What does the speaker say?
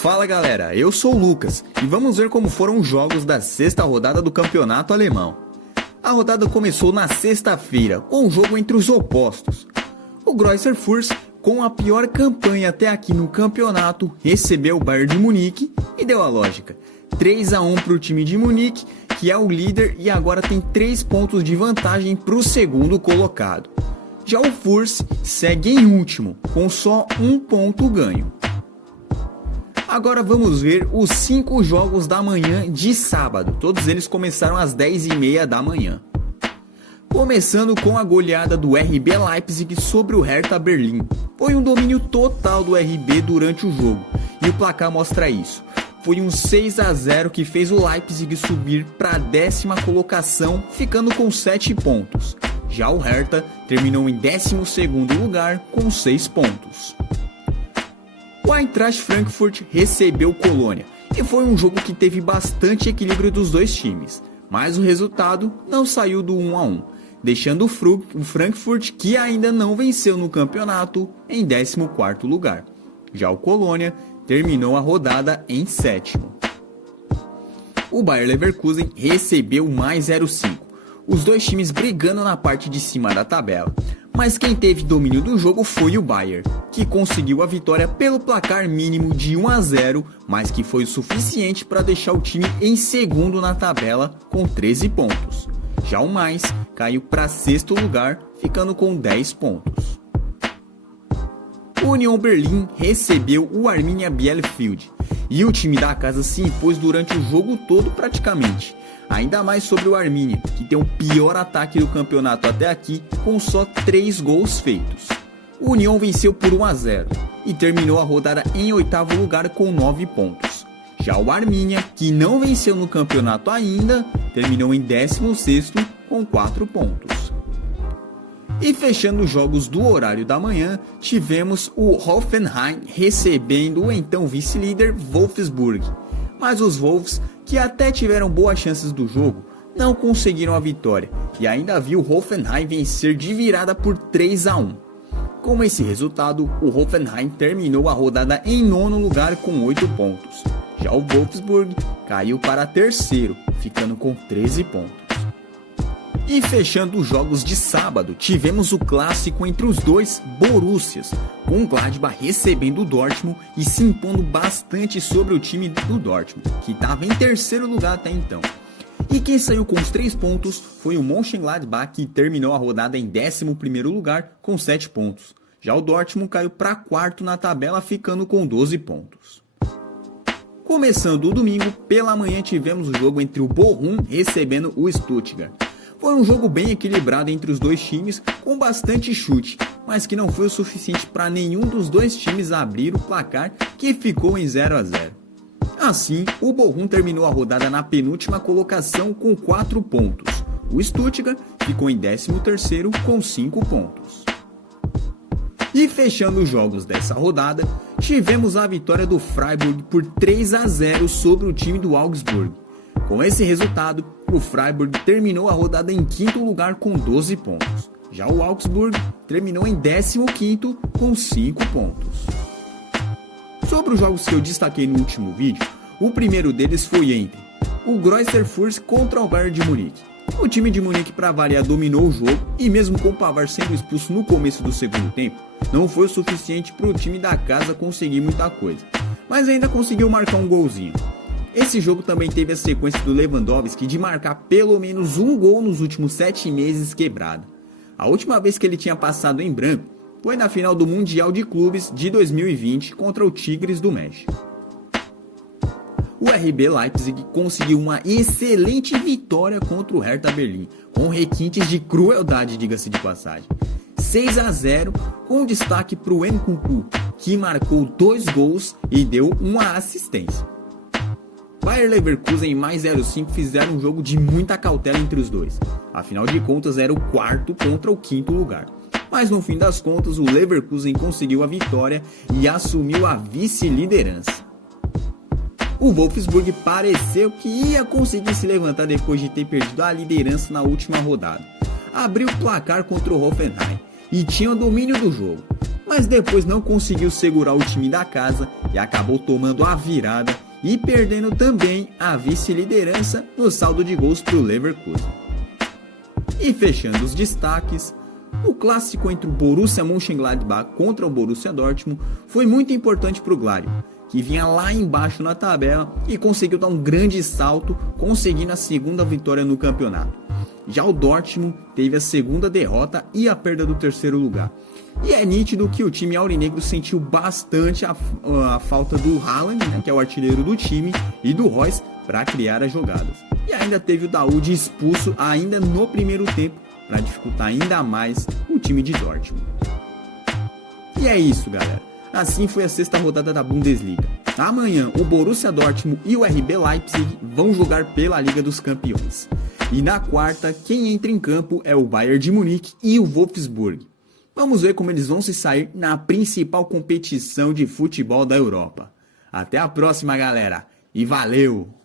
Fala galera, eu sou o Lucas e vamos ver como foram os jogos da sexta rodada do campeonato alemão. A rodada começou na sexta-feira com um jogo entre os opostos. O Greuther Fürth, com a pior campanha até aqui no campeonato, recebeu o Bayern de Munique e deu a lógica. 3-1 para o time de Munique, que é o líder e agora tem 3 pontos de vantagem para o segundo colocado. Já o Fürth segue em último, com só 1 ponto ganho. Agora vamos ver os 5 jogos da manhã de sábado. Todos eles começaram às 10h30 da manhã. Começando com a goleada do RB Leipzig sobre o Hertha Berlim. Foi um domínio total do RB durante o jogo, e o placar mostra isso. Foi um 6-0 que fez o Leipzig subir para a 10ª colocação, ficando com 7 pontos. Já o Hertha terminou em 12º lugar com 6 pontos. O Eintracht Frankfurt recebeu Colônia e foi um jogo que teve bastante equilíbrio dos dois times, mas o resultado não saiu do 1-1, deixando o Frankfurt, que ainda não venceu no campeonato, em 14º lugar. Já o Colônia terminou a rodada em 7º. O Bayer Leverkusen recebeu o mais 05, os dois times brigando na parte de cima da tabela. Mas quem teve domínio do jogo foi o Bayern, que conseguiu a vitória pelo placar mínimo de 1-0, mas que foi o suficiente para deixar o time em segundo na tabela com 13 pontos. Já o Mainz caiu para 6º lugar, ficando com 10 pontos. O Union Berlin recebeu o Arminia Bielefeld, e o time da casa se impôs durante o jogo todo praticamente. Ainda mais sobre o Arminia, que tem o pior ataque do campeonato até aqui, com só 3 gols feitos. O Union venceu por 1-0 e terminou a rodada em 8º lugar com 9 pontos. Já o Arminia, que não venceu no campeonato ainda, terminou em 16º com 4 pontos. E fechando os jogos do horário da manhã, tivemos o Hoffenheim recebendo o então vice-líder Wolfsburg. Mas os Wolves, que até tiveram boas chances do jogo, não conseguiram a vitória e ainda viu o Hoffenheim vencer de virada por 3-1. Com esse resultado, o Hoffenheim terminou a rodada em 9º lugar com 8 pontos. Já o Wolfsburg caiu para 3º, ficando com 13 pontos. E fechando os jogos de sábado, tivemos o clássico entre os dois Borussias, com o Gladbach recebendo o Dortmund e se impondo bastante sobre o time do Dortmund, que estava em 3º lugar até então. E quem saiu com os 3 pontos foi o Mönchengladbach, que terminou a rodada em 11º lugar com 7 pontos. Já o Dortmund caiu para 4º na tabela, ficando com 12 pontos. Começando o domingo, pela manhã tivemos o jogo entre o Bochum recebendo o Stuttgart. Foi um jogo bem equilibrado entre os dois times, com bastante chute, mas que não foi o suficiente para nenhum dos dois times abrir o placar, que ficou em 0-0. Assim, o Bochum terminou a rodada na penúltima colocação com 4 pontos. O Stuttgart ficou em 13º com 5 pontos. E fechando os jogos dessa rodada, tivemos a vitória do Freiburg por 3-0 sobre o time do Augsburg. Com esse resultado, o Freiburg terminou a rodada em 5º lugar com 12 pontos. Já o Augsburg terminou em 15º com 5 pontos. Sobre os jogos que eu destaquei no último vídeo, o primeiro deles foi entre o Greuther Fürth contra o Bayern de Munique. O time de Munique, para variar, dominou o jogo e mesmo com o Pavard sendo expulso no começo do segundo tempo, não foi o suficiente para o time da casa conseguir muita coisa, mas ainda conseguiu marcar um golzinho. Esse jogo também teve a sequência do Lewandowski de marcar pelo menos um gol nos últimos 7 meses quebrada. A última vez que ele tinha passado em branco foi na final do Mundial de Clubes de 2020 contra o Tigres do México. O RB Leipzig conseguiu uma excelente vitória contra o Hertha Berlim, com requintes de crueldade, diga-se de passagem. 6-0, com destaque para o Nkunku, que marcou 2 gols e deu uma assistência. Bayer Leverkusen e mais 05 fizeram um jogo de muita cautela entre os dois. Afinal de contas, era o 4º contra o 5º lugar. Mas no fim das contas, o Leverkusen conseguiu a vitória e assumiu a vice-liderança. O Wolfsburg pareceu que ia conseguir se levantar depois de ter perdido a liderança na última rodada. Abriu o placar contra o Hoffenheim e tinha o domínio do jogo. mas depois não conseguiu segurar o time da casa e acabou tomando a virada e perdendo também a vice-liderança no saldo de gols para o Leverkusen. E fechando os destaques, o clássico entre o Borussia Mönchengladbach contra o Borussia Dortmund foi muito importante para o Glória, que vinha lá embaixo na tabela e conseguiu dar um grande salto, conseguindo a segunda vitória no campeonato. Já o Dortmund teve a segunda derrota e a perda do terceiro lugar. E é nítido que o time aurinegro sentiu bastante a falta do Haaland, né, que é o artilheiro do time, e do Reus para criar as jogadas. E ainda teve o Dahoud expulso ainda no primeiro tempo para dificultar ainda mais o time de Dortmund. E é isso, galera. Assim foi a sexta rodada da Bundesliga. Amanhã o Borussia Dortmund e o RB Leipzig vão jogar pela Liga dos Campeões. E na quarta, quem entra em campo é o Bayern de Munique e o Wolfsburg. Vamos ver como eles vão se sair na principal competição de futebol da Europa. Até a próxima, galera, e valeu!